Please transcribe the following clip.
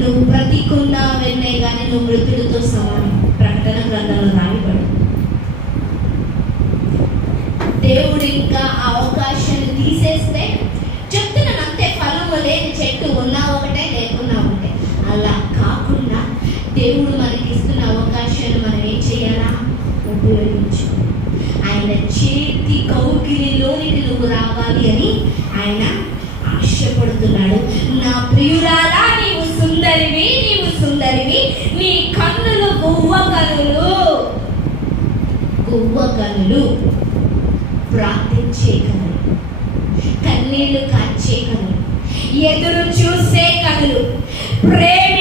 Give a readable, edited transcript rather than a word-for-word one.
నువ్వు బ్రతికున్నావెన్నే కానీ నువ్వు మృతుడితో సమానం. ప్రకటన గ్రంథంలో రాయబడి దేవుడు ఇంకా ఆ అవకాశాన్ని తీసేస్తే చెప్తున్నాను అంతే. ఫలము లేని చెట్టు ఉన్నా ఒకటే, లేకున్నా ఒకటే. అలా కాకుండా దేవుడు మనకి ఇస్తున్న అవకాశాన్ని మనం ఏం చేయాలా? ఉపయోగించు. ఆయన చేతి కౌగిలిలోనికి నువ్వు రావాలి అని ఆయన ఆశపడుతున్నాడు. నా ప్రియురాలా, నీవు సుందరివి, నీవు సుందరివి. నీ కన్నులు గువ్వ కనులు, ప్రార్థించే కనులు, కన్నీళ్లు కార్చే కనులు, ఎదురు చూసే కనులు, ప్రేమ